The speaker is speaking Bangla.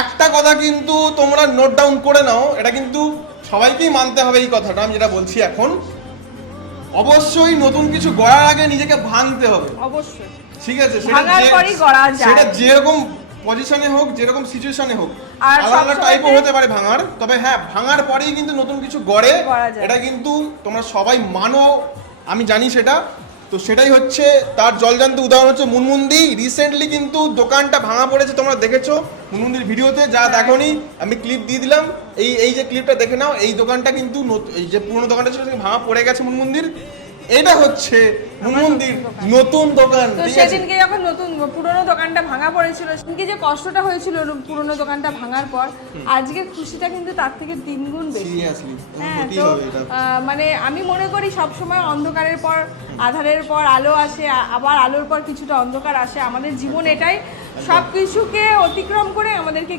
একটা কথা কিন্তু তোমরা নোট ডাউন করে নাও, এটা কিন্তু সবাইকেই মানতে হবে এই কথাটা আমি যেটা বলছি এখন। অবশ্যই নতুন কিছু গড়ার আগে নিজেকে ভাঙতে হবে, অবশ্যই ঠিক আছে? ভাঙার পরই গড়া যায়। সেটা যেরকম পজিশনে হোক, যেরকম সিচুয়েশনে হোক, আর আলাদা আলাদা সবসময় টাইপও হতে পারে ভাঙার, তবে হ্যাঁ ভাঙার পরেই কিন্তু নতুন কিছু গড়া যায়। এটা কিন্তু তোমরা সবাই মানো, আমি জানি সেটা। তো সেটাই হচ্ছে তার জলজান্ত উদাহরণ হচ্ছে মুনমুন্দি। রিসেন্টলি কিন্তু দোকানটা ভাঙা পড়েছে, তোমরা দেখেছো মুনমুন্দির ভিডিওতে, যা দেখোনি আমি ক্লিপ দিয়ে দিলাম। এই যে ক্লিপটা দেখে নাও, এই দোকানটা কিন্তু এই যে পুরনো দোকানটা ছিল সেটা ভাঙা পড়ে গেছে মুনমুন্দির। এটা হচ্ছে মুনমুন্দির নতুন দোকান। তো ঠিক আছে, সেদিনকে যখন নতুন পুরনো দোকানটা ভাঙা পড়েছিল, সেদিনকে যে কষ্টটা হয়েছিল পুরনো দোকানটা ভাঙার পর, আজকের খুশিটা কিন্তু তার থেকে 3 গুণ বেশি। সিরিয়াসলি হ্যাঁ, তো মানে আমি মনে করি সবসময় অন্ধকারের পর আধারের পর আলো আসে, আবার আলোর পর কিছুটা অন্ধকার আসে। আমাদের জীবন এটাই, সব কিছুকে অতিক্রম করে আমাদেরকে